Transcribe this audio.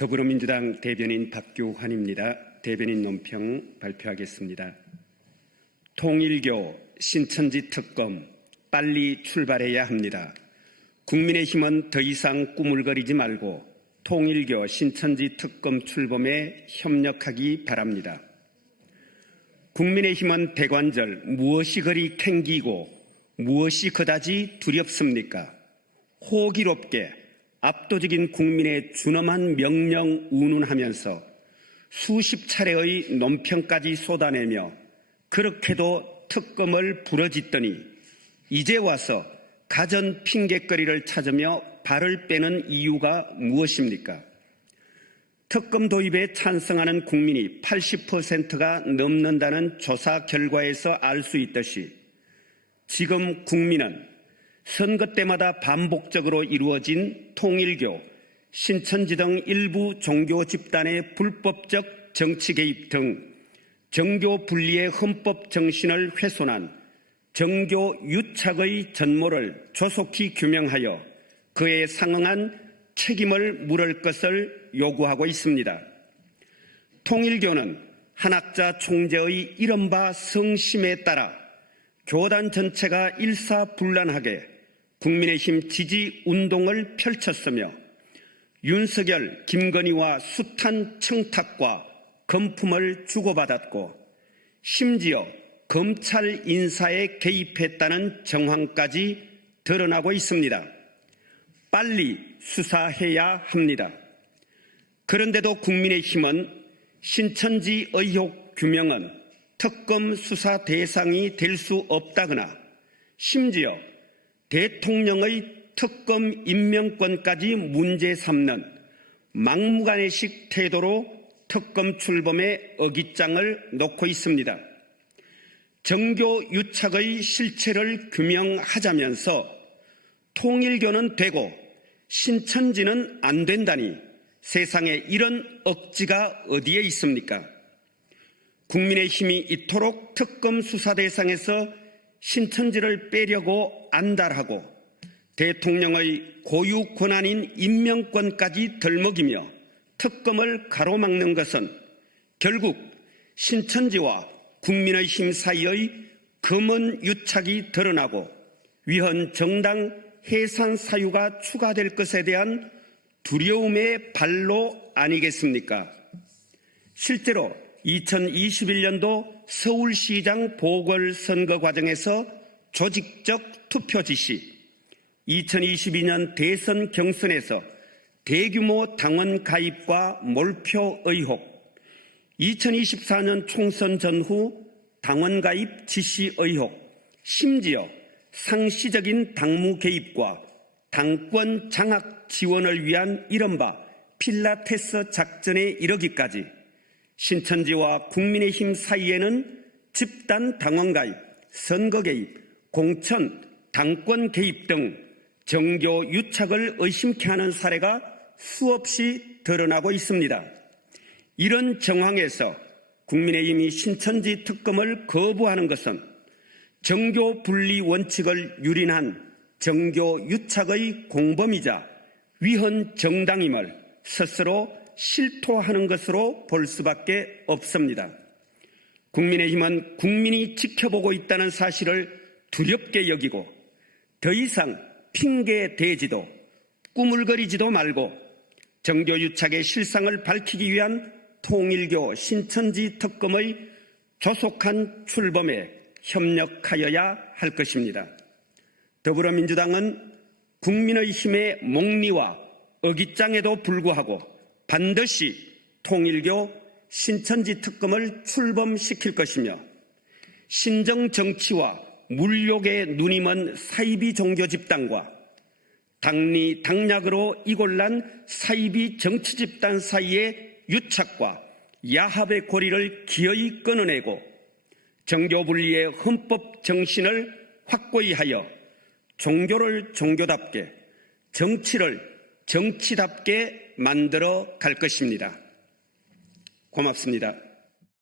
더불어민주당 대변인 박규환입니다. 대변인 논평 발표하겠습니다. 통일교 신천지 특검 빨리 출발해야 합니다. 국민의힘은 더 이상 꾸물거리지 말고 통일교 신천지 특검 출범에 협력하기 바랍니다. 국민의힘은 대관절 무엇이 그리 캥기고 무엇이 그다지 두렵습니까? 호기롭게 압도적인 국민의 준엄한 명령 운운하면서 수십 차례의 논평까지 쏟아내며 그렇게도 특검을 부러짓더니 이제 와서 가전 핑곗거리를 찾으며 발을 빼는 이유가 무엇입니까? 특검 도입에 찬성하는 국민이 80%가 넘는다는 조사 결과에서 알 수 있듯이 지금 국민은 선거 때마다 반복적으로 이루어진 통일교, 신천지 등 일부 종교 집단의 불법적 정치 개입 등 정교 분리의 헌법 정신을 훼손한 정교 유착의 전모를 조속히 규명하여 그에 상응한 책임을 물을 것을 요구하고 있습니다. 통일교는 한학자 총재의 이른바 성심에 따라 교단 전체가 일사불란하게 국민의힘 지지 운동을 펼쳤으며 윤석열, 김건희와 숱한 청탁과 금품을 주고받았고 심지어 검찰 인사에 개입했다는 정황까지 드러나고 있습니다. 빨리 수사해야 합니다. 그런데도 국민의힘은 신천지 의혹 규명은 특검 수사 대상이 될 수 없다거나 심지어 대통령의 특검 임명권까지 문제 삼는 막무가내식 태도로 특검 출범에 어깃장을 놓고 있습니다. 정교 유착의 실체를 규명하자면서 통일교는 되고 신천지는 안 된다니 세상에 이런 억지가 어디에 있습니까? 국민의힘이 이토록 특검 수사 대상에서 신천지를 빼려고 안달하고 대통령의 고유 권한인 임명권까지 덜먹이며 특검을 가로막는 것은 결국 신천지와 국민의힘 사이의 검은 유착이 드러나고 위헌 정당 해산 사유가 추가될 것에 대한 두려움의 발로 아니겠습니까? 실제로 2021년도 서울시장 보궐선거 과정에서 조직적 투표 지시, 2022년 대선 경선에서 대규모 당원 가입과 몰표 의혹, 2024년 총선 전후 당원 가입 지시 의혹, 심지어 상시적인 당무 개입과 당권 장악 지원을 위한 이른바 필라테스 작전에 이르기까지 신천지와 국민의힘 사이에는 집단 당원 가입, 선거 개입, 공천, 당권 개입 등 정교 유착을 의심케 하는 사례가 수없이 드러나고 있습니다. 이런 정황에서 국민의힘이 신천지 특검을 거부하는 것은 정교 분리 원칙을 유린한 정교 유착의 공범이자 위헌 정당임을 스스로 실토하는 것으로 볼 수밖에 없습니다. 국민의힘은 국민이 지켜보고 있다는 사실을 두렵게 여기고 더 이상 핑계 대지도 꾸물거리지도 말고 정교 유착의 실상을 밝히기 위한 통일교 신천지 특검의 조속한 출범에 협력하여야 할 것입니다. 더불어민주당은 국민의힘의 몽리와 어깃장에도 불구하고 반드시 통일교 신천지 특검을 출범시킬 것이며 신정 정치와 물욕에 눈이 먼 사이비 종교 집단과 당리 당략으로 이골난 사이비 정치 집단 사이의 유착과 야합의 고리를 기어이 끊어내고 정교 분리의 헌법 정신을 확고히 하여 종교를 종교답게 정치를 정치답게 만들어 갈 것입니다. 고맙습니다.